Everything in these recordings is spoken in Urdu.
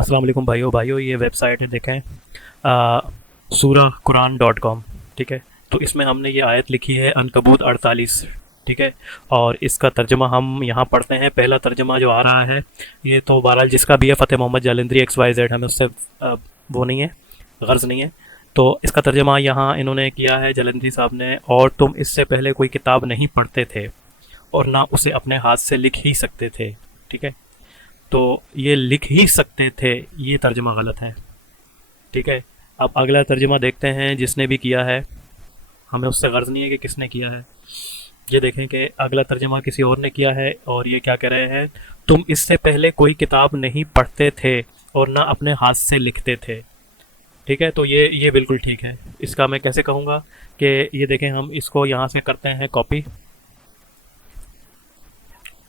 السلام علیکم بھائیوں یہ ویب سائٹ ہے دیکھیں سورہ قرآن.com. ٹھیک ہے، تو اس میں ہم نے یہ آیت لکھی ہے عنکبوت 48. ٹھیک ہے، اور اس کا ترجمہ ہم یہاں پڑھتے ہیں. پہلا ترجمہ جو آ رہا ہے یہ تو بہرحال جس کا بھی ہے فتح محمد جالندری XYZ، ہمیں اس سے وہ نہیں ہے، غرض نہیں ہے. تو اس کا ترجمہ یہاں انہوں نے کیا ہے جالندری صاحب نے: اور تم اس سے پہلے کوئی کتاب نہیں پڑھتے تھے اور نہ اسے اپنے ہاتھ سے لکھ ہی سکتے تھے. ٹھیک ہے، تو یہ لکھ ہی سکتے تھے، یہ ترجمہ غلط ہے. ٹھیک ہے، اب اگلا ترجمہ دیکھتے ہیں جس نے بھی کیا ہے. ہمیں اس سے غرض نہیں ہے کہ کس نے کیا ہے. یہ دیکھیں کہ اگلا ترجمہ کسی اور نے کیا ہے، اور یہ کیا کہہ رہے ہیں: تم اس سے پہلے کوئی کتاب نہیں پڑھتے تھے اور نہ اپنے ہاتھ سے لکھتے تھے. ٹھیک ہے، تو یہ بالکل ٹھیک ہے. اس کا میں کیسے کہوں گا کہ یہ دیکھیں، ہم اس کو یہاں سے کرتے ہیں کاپی،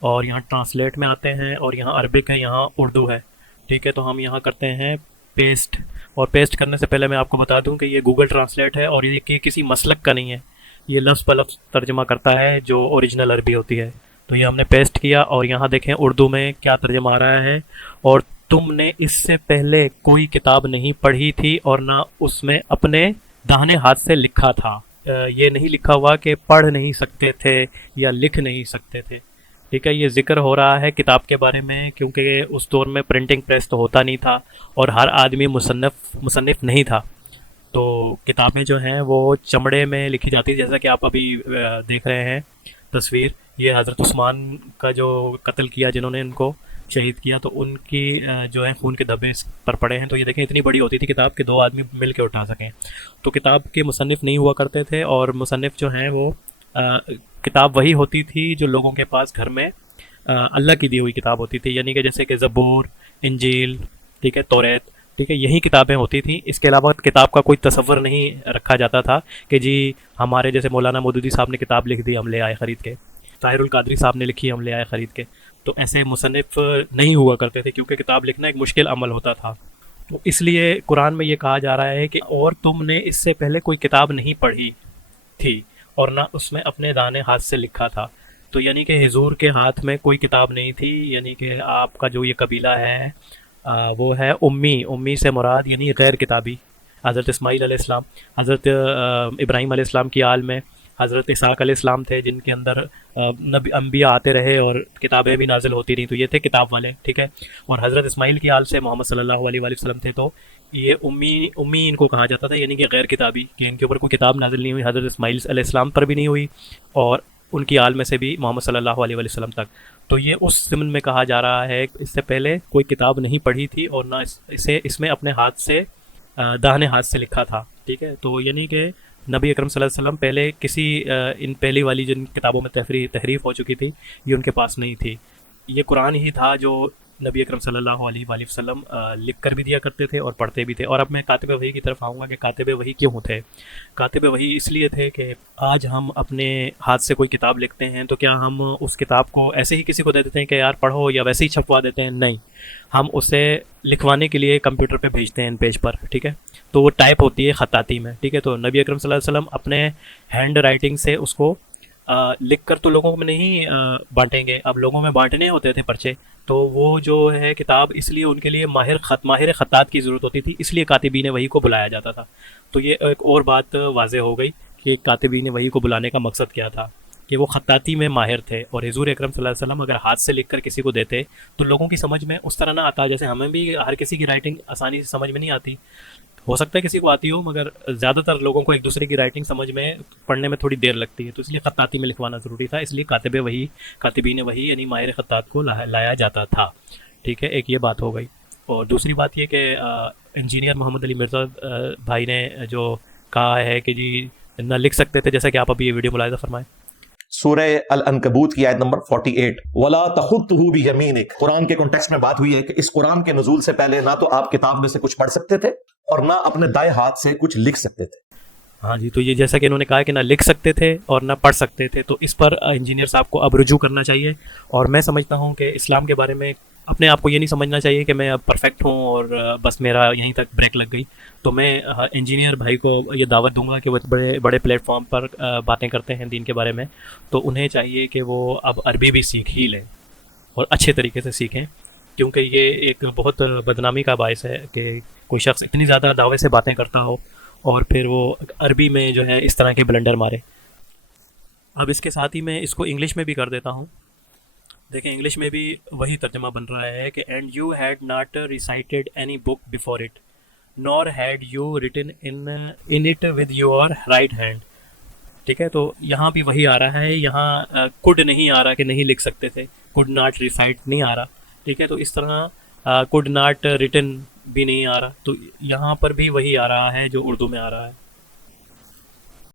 اور یہاں ٹرانسلیٹ میں آتے ہیں، اور یہاں عربک ہے، یہاں اردو ہے. ٹھیک ہے، تو ہم یہاں کرتے ہیں پیسٹ. اور پیسٹ کرنے سے پہلے میں آپ کو بتا دوں کہ یہ گوگل ٹرانسلیٹ ہے، اور یہ کسی مسلک کا نہیں ہے. یہ لفظ پہ لفظ ترجمہ کرتا ہے جو اوریجنل عربی ہوتی ہے. تو یہ ہم نے پیسٹ کیا، اور یہاں دیکھیں اردو میں کیا ترجمہ آ رہا ہے: اور تم نے اس سے پہلے کوئی کتاب نہیں پڑھی تھی اور نہ اس میں اپنے داہنے ہاتھ سے لکھا تھا. یہ نہیں لکھا ہوا کہ پڑھ نہیں سکتے تھے یا لکھ نہیں سکتے تھے. ٹھیک ہے، یہ ذکر ہو رہا ہے کتاب کے بارے میں، کیونکہ اس دور میں پرنٹنگ پریس تو ہوتا نہیں تھا اور ہر آدمی مصنف نہیں تھا. تو کتابیں جو ہیں وہ چمڑے میں لکھی جاتی، جیسا کہ آپ ابھی دیکھ رہے ہیں تصویر. یہ حضرت عثمان کا جو قتل کیا، جنہوں نے ان کو شہید کیا، تو ان کی جو ہے خون کے دھبے اس پر پڑے ہیں. تو یہ دیکھیں اتنی بڑی ہوتی تھی کتاب کہ 2 آدمی مل کے اٹھا سکیں. تو کتاب کے مصنف نہیں ہوا کرتے تھے، اور مصنف جو ہیں وہ کتاب وہی ہوتی تھی جو لوگوں کے پاس گھر میں اللہ کی دی ہوئی کتاب ہوتی تھی، یعنی کہ جیسے کہ زبور، انجیل، ٹھیک ہے، توریت. ٹھیک ہے، یہی کتابیں ہوتی تھیں. اس کے علاوہ کتاب کا کوئی تصور نہیں رکھا جاتا تھا کہ جی ہمارے جیسے مولانا مودودی صاحب نے کتاب لکھ دی، ہم لے آئے خرید کے. طاہر القادری صاحب نے لکھی، ہم لے آئے خرید کے. تو ایسے مصنف نہیں ہوا کرتے تھے، کیونکہ کتاب لکھنا ایک مشکل عمل ہوتا تھا. تو اس لیے قرآن میں یہ کہا جا رہا ہے کہ اور تم نے اس سے پہلے کوئی کتاب نہیں پڑھی تھی اور نہ اس میں اپنے دانے ہاتھ سے لکھا تھا. تو یعنی کہ حضور کے ہاتھ میں کوئی کتاب نہیں تھی. یعنی کہ آپ کا جو یہ قبیلہ ہے وہ ہے امی سے مراد یعنی غیر کتابی. حضرت اسماعیل علیہ السلام، حضرت ابراہیم علیہ السلام کی آل میں حضرت اسحاق علیہ السلام تھے، جن کے اندر انبیاء آتے رہے اور کتابیں بھی نازل ہوتی رہیں، تو یہ تھے کتاب والے. ٹھیک ہے، اور حضرت اسماعیل کی آل سے محمد صلی اللہ علیہ وآلہ وسلم تھے. تو یہ امی ان کو کہا جاتا تھا، یعنی کہ غیر کتابی، کہ ان کے اوپر کوئی کتاب نازل نہیں ہوئی. حضرت اسماعیل علیہ السلام پر بھی نہیں ہوئی، اور ان کی آل میں سے بھی محمد صلی اللہ علیہ وآلہ وسلم تک. تو یہ اس ضمن میں کہا جا رہا ہے کہ اس سے پہلے کوئی کتاب نہیں پڑھی تھی اور نہ اس میں اپنے ہاتھ سے داہنے ہاتھ سے لکھا تھا. ٹھیک ہے، تو یعنی کہ نبی اکرم صلی اللہ علیہ وسلم پہلے کسی ان پہلی والی جن کتابوں میں تحریف ہو چکی تھی، یہ ان کے پاس نہیں تھی. یہ قرآن ہی تھا جو نبی اکرم صلی اللہ علیہ وآلہ وسلم لکھ کر بھی دیا کرتے تھے اور پڑھتے بھی تھے. اور اب میں کاتب وحی کی طرف آؤں گا کہ کاتب وحی کیوں تھے. کاتب وحی اس لیے تھے کہ آج ہم اپنے ہاتھ سے کوئی کتاب لکھتے ہیں تو کیا ہم اس کتاب کو ایسے ہی کسی کو دے دیتے ہیں کہ یار پڑھو، یا ویسے ہی چھپوا دیتے ہیں؟ نہیں، ہم اسے لکھوانے کے لیے کمپیوٹر پہ بھیجتے ہیں ان پیج پر. ٹھیک ہے، تو وہ ٹائپ ہوتی ہے خطاطی میں. ٹھیک ہے، تو نبی اکرم صلی اللہ علیہ وسلم اپنے ہینڈ رائٹنگ سے اس کو لکھ کر تو لوگوں میں نہیں بانٹیں گے. اب لوگوں میں بانٹنے ہوتے تھے پرچے، تو وہ جو ہے کتاب اس لیے ان کے لیے ماہر خطاط کی ضرورت ہوتی تھی، اس لیے کاتبین وحی کو بلایا جاتا تھا. تو یہ ایک اور بات واضح ہو گئی کہ کاتبین وحی کو بلانے کا مقصد کیا تھا، کہ وہ خطاطی میں ماہر تھے. اور حضور اکرم صلی اللہ علیہ وسلم اگر ہاتھ سے لکھ کر کسی کو دیتے تو لوگوں کی سمجھ میں اس طرح نہ آتا. جیسے ہمیں بھی ہر کسی کی رائٹنگ آسانی سے سمجھ میں نہیں آتی، ہو سکتا ہے کسی کو آتی ہو، مگر زیادہ تر لوگوں کو ایک دوسرے کی رائٹنگ سمجھ میں پڑھنے میں تھوڑی دیر لگتی ہے. تو اس لیے خطاطی میں لکھوانا ضروری تھا، اس لیے کاتبین وحی یعنی ماہر خطاط کو لایا جاتا تھا. ٹھیک ہے، ایک یہ بات ہو گئی. اور دوسری بات یہ کہ انجینئر محمد علی مرزا بھائی نے جو کہا ہے کہ جی نہ لکھ سکتے تھے، جیسا کہ آپ ابھی یہ ویڈیو ملاحظہ فرمائیں. سورہ العنکبوت کی آیت نمبر 48، وَلَا تَخُطُّهُ بِيَمِينِكَ. قرآن کے کانٹیکسٹ میں بات ہوئی ہے کہ اس قرآن کے نزول سے پہلے نہ تو آپ کتاب میں سے کچھ پڑھ سکتے تھے اور نہ اپنے دائیں ہاتھ سے کچھ لکھ سکتے تھے. ہاں جی، تو یہ جیسا کہ انہوں نے کہا کہ نہ لکھ سکتے تھے اور نہ پڑھ سکتے تھے، تو اس پر انجینئر صاحب کو اب رجوع کرنا چاہیے. اور میں سمجھتا ہوں کہ اسلام کے بارے میں اپنے آپ کو یہ نہیں سمجھنا چاہیے کہ میں اب پرفیکٹ ہوں اور بس میرا یہیں تک بریک لگ گئی. تو میں انجینئر بھائی کو یہ دعوت دوں گا کہ وہ بڑے بڑے پلیٹ فارم پر باتیں کرتے ہیں دین کے بارے میں، تو انہیں چاہیے کہ وہ اب عربی بھی سیکھ ہی لیں اور اچھے طریقے سے سیکھیں، کیونکہ یہ ایک بہت بدنامی کا باعث ہے کہ کوئی شخص اتنی زیادہ دعوے سے باتیں کرتا ہو اور پھر وہ عربی میں جو ہے اس طرح کے بلنڈر مارے۔ اب اس کے ساتھ ہی میں اس کو انگلش میں بھی کر دیتا ہوں۔ دیکھیں انگلش میں بھی وہی ترجمہ بن رہا ہے کہ and you had not recited any book before it nor had you written in it with your right hand. ٹھیک ہے، تو یہاں بھی وہی آ رہا ہے، یہاں کوڈ نہیں آ رہا کہ نہیں لکھ سکتے تھے، کوڈ ناٹ ریسائٹ نہیں آ رہا۔ ٹھیک ہے، تو اس طرح کوڈ ناٹ ریٹن بھی نہیں آ رہا، تو یہاں پر بھی وہی آ رہا ہے جو اردو میں آ رہا ہے۔